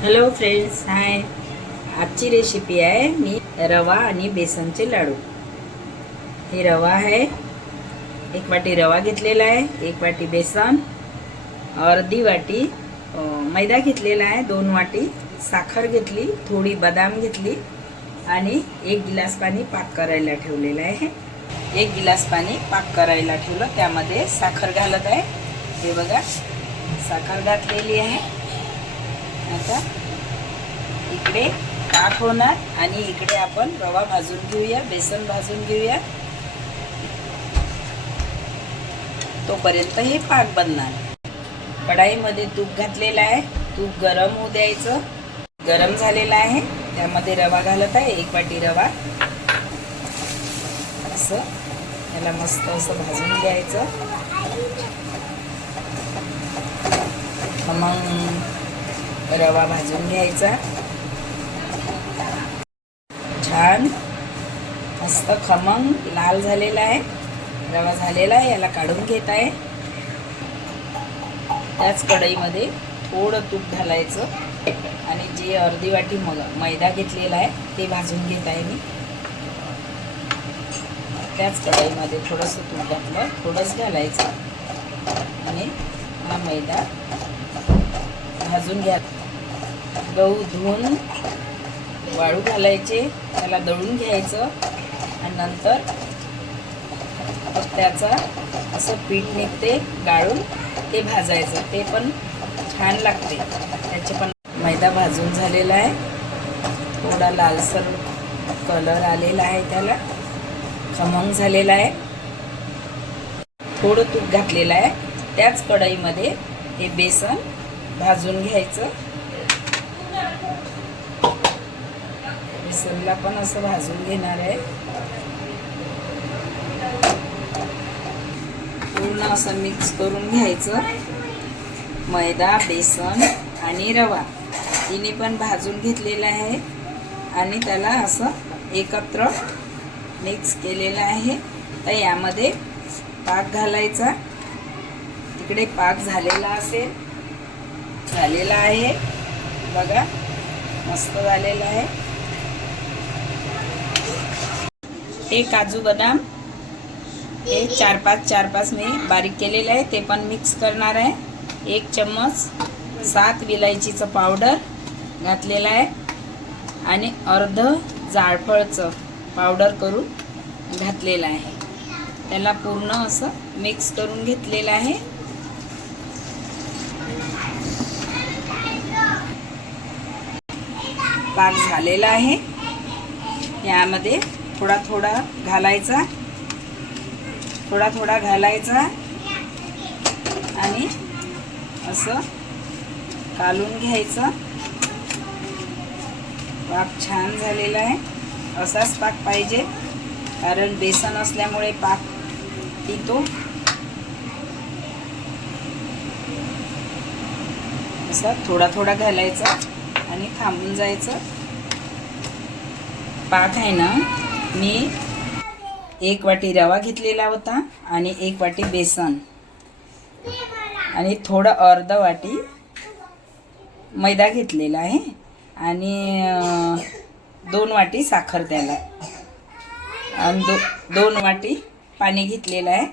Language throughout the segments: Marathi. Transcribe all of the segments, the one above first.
हॅलो फ्रेंड्स हाय आजची रेसिपी आहे मी रवा आणि बेसनचे लाडू. हे रवा आहे. एक वाटी रवा घेतलेला आहे एक वाटी बेसन अर्धी वाटी मैदा घेतलेला आहे दोन वाटी साखर घेतली थोडी बदाम घेतली आणि एक गिलास पाणी पाक करायला ठेवलेलं आहे. एक गिलास पाणी पाक करायला ठेवलं त्यामध्ये साखर घालत आहे. हे बघा साखर घातलेली आहे. आता. इकडे पाक होणार आणि इकडे आपण रवा भाजून घेऊया बेसन भाजून घेऊया. तोपर्यंत हे पाक बनणार. कढाईमध्ये तूप घातलेलं आहे. तूप गरम होऊ द्यायचं. गरम झालेलं आहे. त्यामध्ये रवा घालत आहे एक वाटी रवा. असं. याला मस्त असं भाजून घ्यायचं. मग रवा भाजून घ्यायचा. छान. मस्त खमंग लाल झालेला आहे. रवा झालेला आहे याला काढून घेत आहे. त्याच कढईमध्ये थोडं तूप घालायचं. आणि जे अर्धी वाटी मग मैदा घेतलेला आहे ते भाजून घेत आहे मी. त्याच कढईमध्ये थोडंसं तूप घातलं थोडंच घालायचं. आणि हा मैदा भाजून घ्या गहू धुवून वाळू घालायचे त्याला दळून घ्यायचं आणि नंतर त्याचा असं पीठ निघते गाळून ते भाजायचं. ते पण छान लागते. त्याचे पण मैदा भाजून झालेला आहे. थोडा लालसर कलर आलेला आहे त्याला. खमंग झालेला आहे. थोडं तूप घातलेलं आहे. त्याच कढईमध्ये हे बेसन भाजून घ्यायचं. बेसनला पण असं भाजून घेणार आहे. पूर्ण असं मिक्स करून घ्यायचं. मैदा बेसन आणि रवा. तिने पण भाजून घेतलेला आहे. आणि त्याला असं एकत्र मिक्स केलेलं आहे. तर यामध्ये पाक घालायचा. तिकडे पाक झालेला असेल. झालेला आहे. बघा. मस्त झालेलं आहे. हे काजू बदाम हे चार पाच चार पाच मी बारीक केलेले आहे ते पण मिक्स करणार आहे. एक चम्मच सात विलायचीचं पावडर घातलेलं आहे आणि अर्ध जाळफळचं पावडर करून घातलेलं आहे. त्याला पूर्ण असं मिक्स करून घेतलेलं आहे. पाक झालेला आहे. यामध्ये थोडा थोडा घालायचा. थोडा थोडा घालायचा. आणि असं कालून घ्यायचं. पाक छान झालेला आहे. असाच पाक पाहिजे. कारण बेसन असल्यामुळे पाक पितो. असा थोडा थोडा घालायचा. आणि थांबून जायचं. पाक आहे ना मी एक वाटी रवा घेतलेला होता आणि एक वाटी बेसन. आणि थोडं अर्ध वाटी मैदा घेतलेला आहे आणि दोन वाटी साखर द्यायला आणि दो दोन वाटी पाणी घेतलेलं आहे.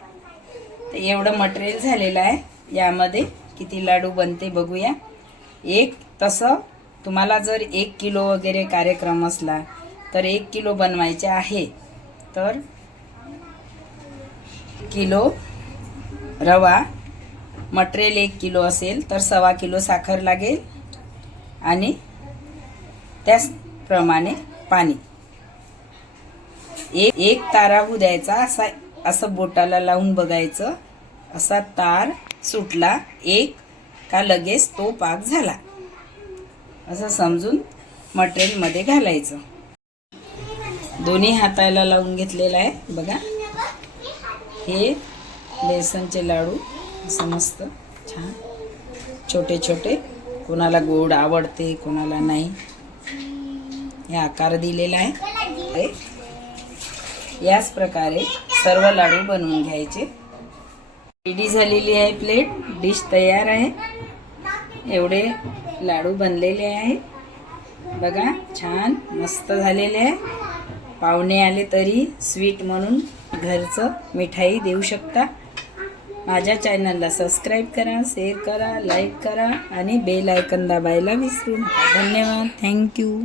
तर एवढं मटेरियल झालेलं आहे. यामध्ये किती लाडू बनते बघूया. एक तसं तुम्हाला जर एक किलो वगैरे कार्यक्रम असला तर एक किलो बनवायचे आहे तर किलो रवा मटेरियल एक किलो असेल तर सव्वा किलो साखर लागेल आणि त्याचप्रमाणे पाणी. एक एक तारा होऊ द्यायचा असा असं बोटाला लावून बघायचं. असा तार सुटला एक का लगेच तो पाक झाला. असं समजून मटेरियलमध्ये घालायचं. दोन्ही हाताला लावून घेतलेलं आहे बघा. हे बेसनचे लाडू असं मस्त छान. छोटे छोटे. कोणाला गोड आवडते कोणाला नाही. हे आकार दिलेला आहे. याच प्रकारे सर्व लाडू बनवून घ्यायचे. रेडी झालेली आहे प्लेट. डिश तयार आहे. एवढे लाडू बनलेले आहे बघा छान मस्त झालेले आहे. पाहुणे आले तरी स्वीट म्हणून घरचं मिठाई देऊ शकता. माझ्या चॅनलला सबस्क्राईब करा शेअर करा लाईक करा आणि बेल आयकन दाबायला विसरू नका. धन्यवाद. थँक्यू.